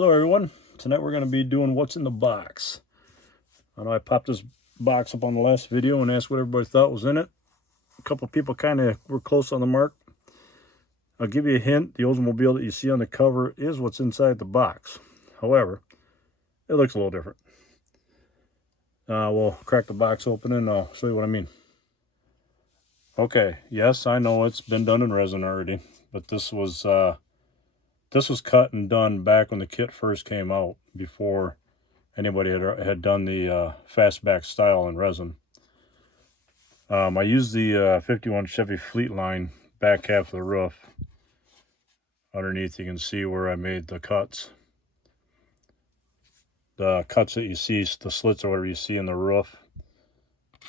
Hello everyone, tonight we're going to be doing what's in the box. I know I popped this box up on the last video and asked what everybody thought was in it. A couple of people kind of were close on the mark. I'll give you a hint, the Oldsmobile that you see on the cover is what's inside the box. However, it looks a little different. We'll crack the box open and I'll show you what I mean. Okay, yes, I know it's been done in resin already, but this was cut and done back when the kit first came out, before anybody had done the fastback style in resin. I used the 51 Chevy Fleet Line back half of the roof. Underneath you can see where I made the cuts. The cuts that you see, the slits or whatever you see in the roof.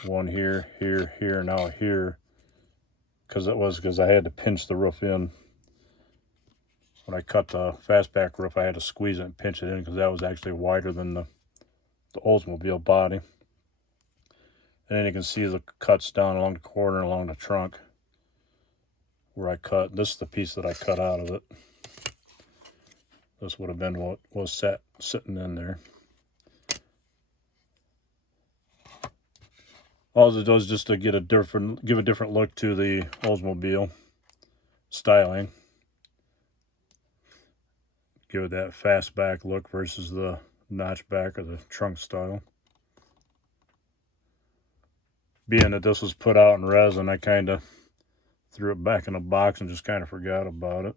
One here, here, here, now here. Because I had to pinch the roof in. When I cut the fastback roof, I had to squeeze it and pinch it in because that was actually wider than the Oldsmobile body. And then you can see the cuts down along the corner and along the trunk where I cut. This is the piece that I cut out of it. This would have been what was sitting in there. All it does is just to give a different look to the Oldsmobile styling. Give it that fastback look versus the notchback or the trunk style. Being that this was put out in resin, I kind of threw it back in the box and just kind of forgot about it.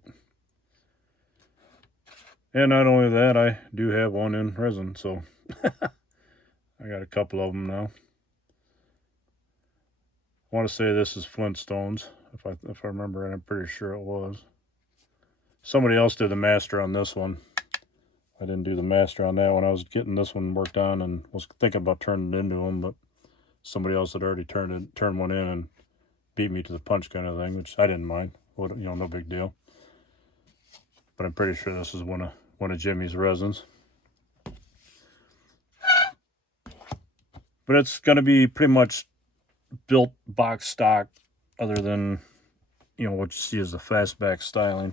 And not only that, I do have one in resin, so I got a couple of them now. I want to say this is Flintstones, if I remember, and I'm pretty sure it was. Somebody else did the master on this one. I didn't do the master on that one. I was getting this one worked on and was thinking about turning it into them, but somebody else had already turned one in and beat me to the punch kind of thing, which I didn't mind. No big deal. But I'm pretty sure this is one of Jimmy's resins. But it's going to be pretty much built box stock, other than what you see as the fastback styling.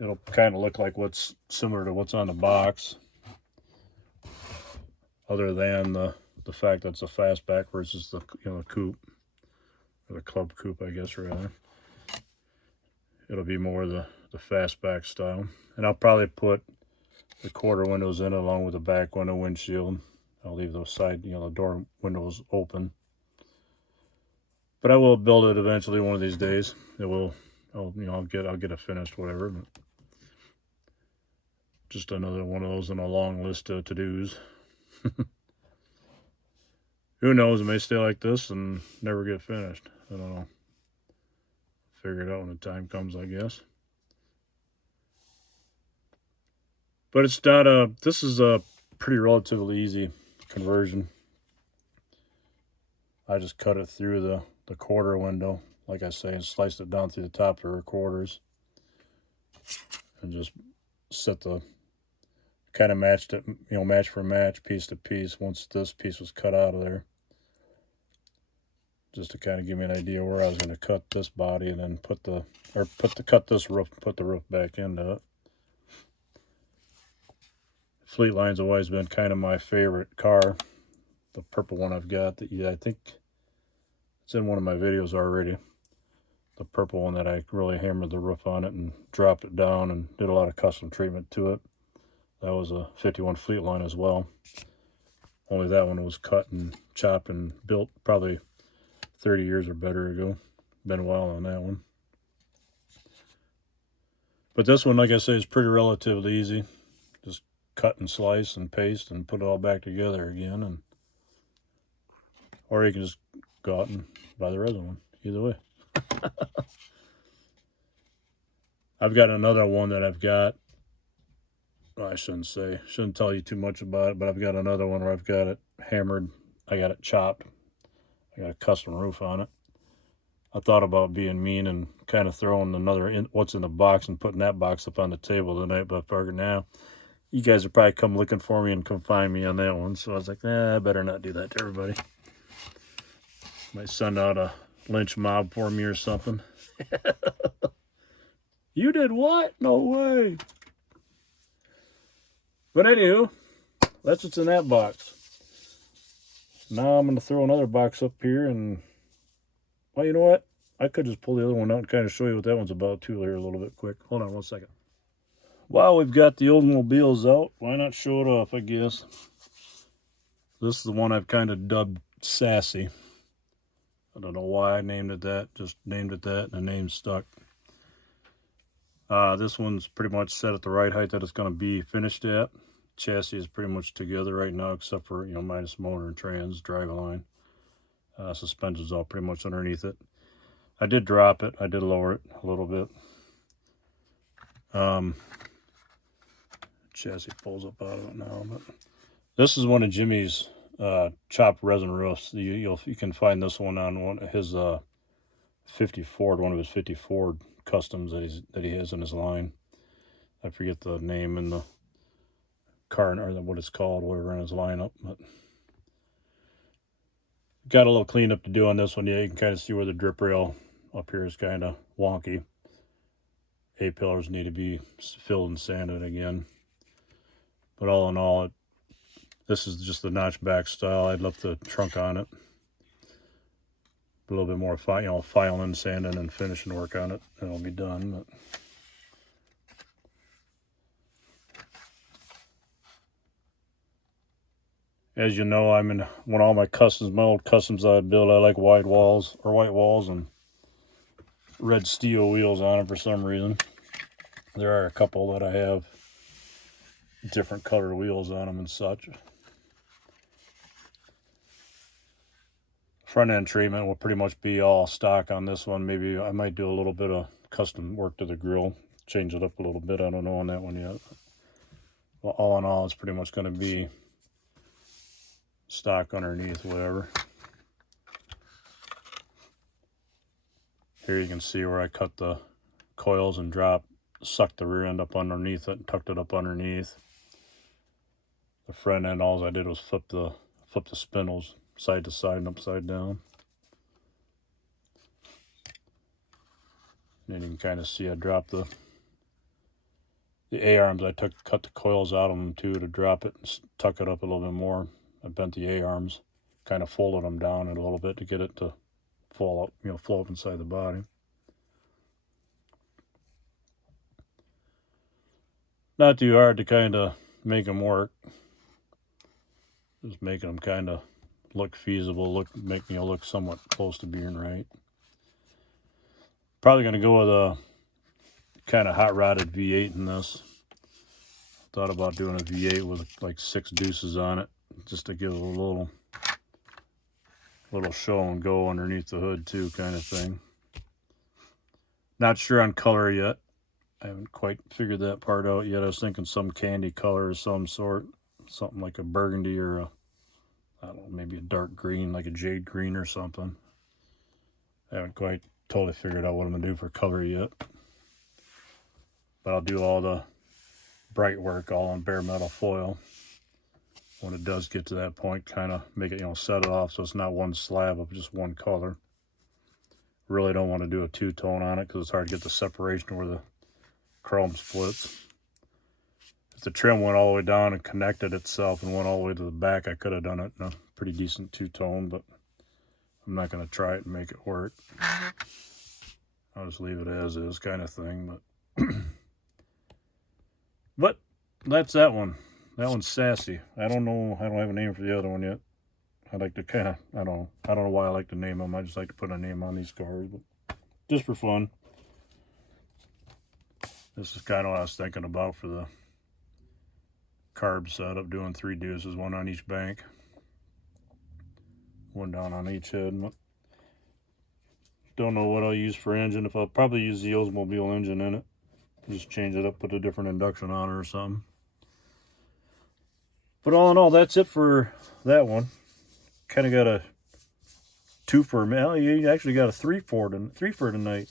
It'll kind of look like what's similar to what's on the box, other than the fact that it's a fastback versus the the coupe, or the club coupe, I guess, rather. It'll be more the fastback style, and I'll probably put the quarter windows in along with the back window windshield. I'll leave those side, the door windows open. But I will build it eventually one of these days. I'll get it finished, whatever. But just another one of those in a long list of to-dos. Who knows? It may stay like this and never get finished. I don't know. Figure it out when the time comes, I guess. But it's not this is a pretty relatively easy conversion. I just cut it through the quarter window, like I say, and sliced it down through the top of her quarters. And just set kind of matched it, match for match, piece to piece, once this piece was cut out of there. Just to kind of give me an idea where I was going to cut this body, and then cut this roof and put the roof back into it. Fleet Line's always been kind of my favorite car. The purple one I've got, I think it's in one of my videos already. The purple one that I really hammered the roof on it and dropped it down and did a lot of custom treatment to it. That was a 51 Fleet Line as well. Only that one was cut and chopped and built probably 30 years or better ago. Been a while on that one. But this one, like I say, is pretty relatively easy. Just cut and slice and paste and put it all back together again. Or you can just go out and buy the resin one. Either way. I've got another one that I've got. Well, I shouldn't tell you too much about it, but I've got another one where I've got it hammered. I got it chopped. I got a custom roof on it. I thought about being mean and kind of throwing what's in the box and putting that box up on the table tonight, but I figured now you guys would probably come looking for me and come find me on that one. So I was like, I better not do that to everybody. Might send out a lynch mob for me or something. You did what? No way. But anywho, that's what's in that box. Now I'm going to throw another box up here, and, well, you know what? I could just pull the other one out and kind of show you what that one's about too here a little bit quick. Hold on 1 second. While we've got the Oldsmobiles out, why not show it off, I guess. This is the one I've kind of dubbed Sassy. I don't know why I named it that. Just named it that, and the name stuck. This one's pretty much set at the right height that it's going to be finished at. Chassis is pretty much together right now, except for, you know, minus motor and trans, driveline. Suspension's all pretty much underneath it. I did drop it. I did lower it a little bit. Chassis pulls up out of it now. But this is one of Jimmy's chopped resin roofs. You can find this one on one of his 50 Ford, one of his 50 Ford Kustoms that he has in his line. I forget the name in the car, or what it's called, whatever, in his lineup. But got a little cleanup to do on this one. Yeah, you can kind of see where the drip rail up here is kind of wonky. A-pillars need to be filled and sanded again. But all in all, this is just the notchback style. I'd left the trunk on it. A little bit more, filing, sanding, and finishing work on it, and it'll be done. But as you know, I'm in all my Kustoms, my old Kustoms I built. I like wide walls, or white walls, and red steel wheels on them for some reason. There are a couple that I have different colored wheels on them and such. Front end treatment will pretty much be all stock on this one. Maybe I might do a little bit of custom work to the grill, change it up a little bit. I don't know on that one yet. Well, all in all, it's pretty much going to be stock underneath, whatever. Here you can see where I cut the coils and sucked the rear end up underneath it and tucked it up underneath. The front end, all I did was flip the spindles side to side and upside down. And then you can kind of see I dropped the A-arms. I cut the coils out of them too to drop it and tuck it up a little bit more. I bent the A-arms, kind of folded them down a little bit to get it to flow up inside the body. Not too hard to kind of make them work. Just making them kind of look feasible, make me look somewhat close to being right. Probably going to go with a kind of hot rodded V8 in this. Thought about doing a V8 with like 6 deuces on it, just to give it a little show and go underneath the hood too, kind of thing. Not sure on color yet. I haven't quite figured that part out yet. I was thinking some candy color of some sort, something like a burgundy or I don't know, maybe a dark green, like a jade green or something. I haven't quite totally figured out what I'm going to do for color yet. But I'll do all the bright work all on bare metal foil. When it does get to that point, kind of make it, set it off so it's not one slab of just one color. Really don't want to do a two-tone on it because it's hard to get the separation where the chrome splits. If the trim went all the way down and connected itself and went all the way to the back, I could have done it in a pretty decent two-tone, but I'm not going to try it and make it work. I'll just leave it as is kind of thing. But that's that one. That one's Sassy. I don't know. I don't have a name for the other one yet. I like to kind of, I don't know why I like to name them. I just like to put a name on these cars, but just for fun. This is kind of what I was thinking about for the carb setup, doing 3 deuces, 1 on each bank, 1 down on each head. Don't know what I'll use for engine. If I'll probably use the Oldsmobile engine in it. Just change it up, put a different induction on it or something. But all in all, that's it for that one. Kind of got a 2 for, well, you actually got a 3 for tonight.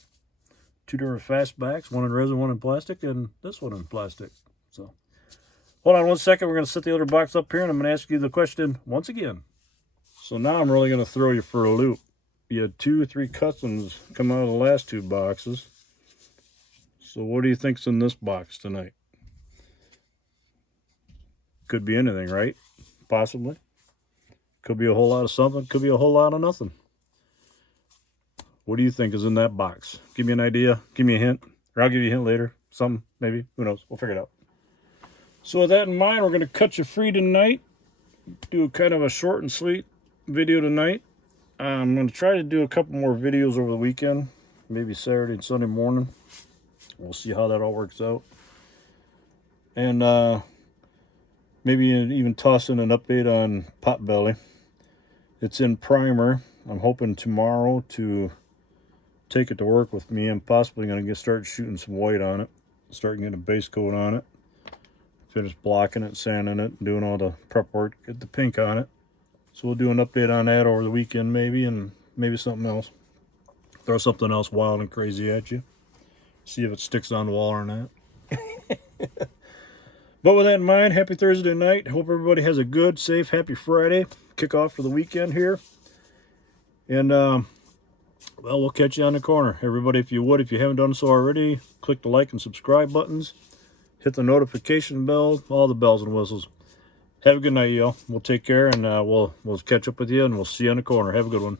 2 different fastbacks, 1 in resin, 1 in plastic, and this one in plastic. So, hold on 1 second. We're going to set the other box up here, and I'm going to ask you the question once again. So now I'm really going to throw you for a loop. You had 2 or 3 Kustoms come out of the last 2 boxes. So what do you think's in this box tonight? Could be anything, right? Possibly. Could be a whole lot of something. Could be a whole lot of nothing. What do you think is in that box? Give me an idea. Give me a hint. Or I'll give you a hint later. Something, maybe. Who knows? We'll figure it out. So with that in mind, we're going to cut you free tonight. Do kind of a short and sweet video tonight. I'm going to try to do a couple more videos over the weekend. Maybe Saturday and Sunday morning. We'll see how that all works out. And maybe even toss in an update on Potbelly. It's in primer. I'm hoping tomorrow to take it to work with me. I'm possibly going to start shooting some white on it. Start getting a base coat on it. Finish blocking it, sanding it, doing all the prep work. Get the pink on it. So we'll do an update on that over the weekend maybe, and maybe something else. Throw something else wild and crazy at you. See if it sticks on the wall or not. But with that in mind, happy Thursday night. Hope everybody has a good, safe, happy Friday. Kick off for the weekend here. And, well, we'll catch you on the corner. Everybody, if you haven't done so already, click the like and subscribe buttons. Hit the notification bell, all the bells and whistles. Have a good night, y'all. We'll take care, and we'll catch up with you, and we'll see you on the corner. Have a good one.